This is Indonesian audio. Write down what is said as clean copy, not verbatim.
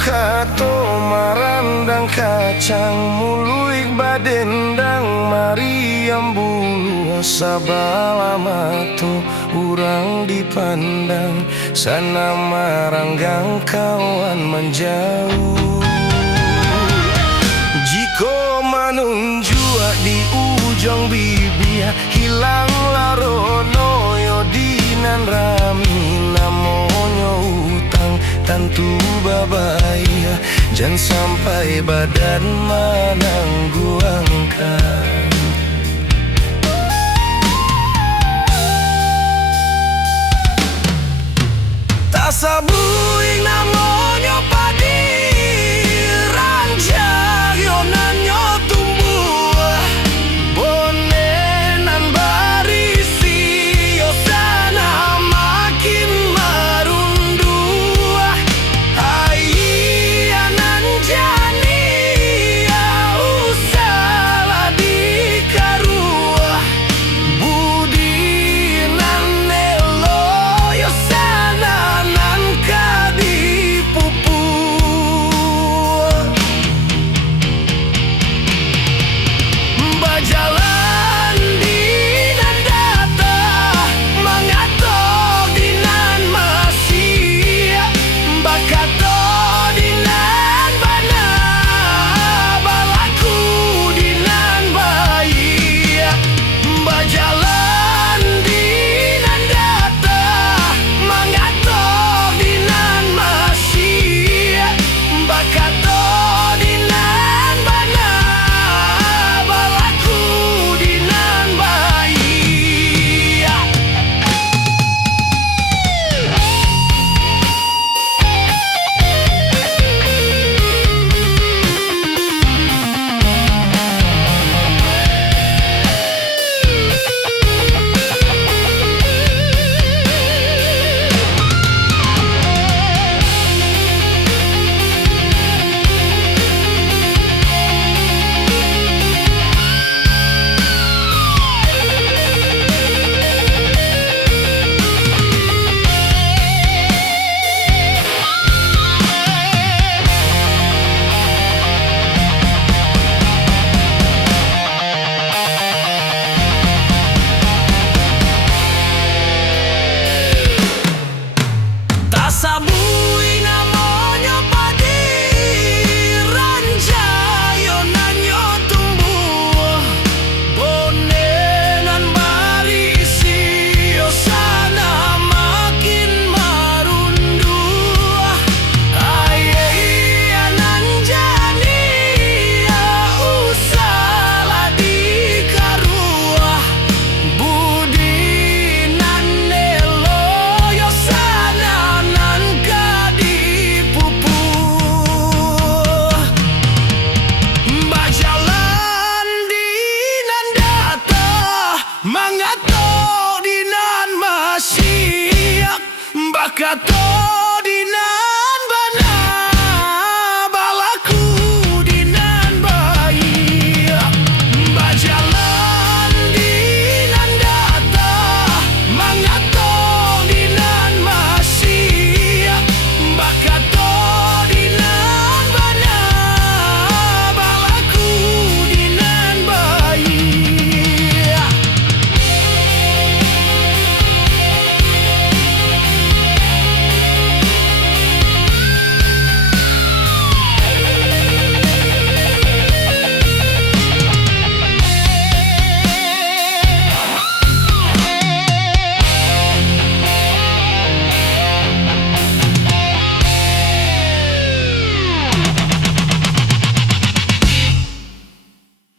Kato marandang kacang muluik badendang Mariam bulu sabala mato urang dipandang sana maranggang kawan menjauh. Jiko manunjua di ujung bibia hilang larono yodinan rami namonyo utang tantu babaya jangan sampai badan menangguangkan. Tak sabuing namonyo padi ranjang yonanyo tumbuh bonenan barisi yosana makin marundua ayanan jani ya usala dikarua budi nanelo yosana nan kadipupu bajalan dinan data mangatok dinan masih bakato dinan bana balaku dinan bayi bajalan dinan data mangatok dinan masih bakato dinan bana balaku dinan bayi. Tak sabui namonyo padi ranjang yonanyo tumbuh bonenan barisi yosana makin marundua ayanan jani ya usala dikarua budi nanelo yosana nan kadipupu bajalan dinan data mangato dinan masih bakato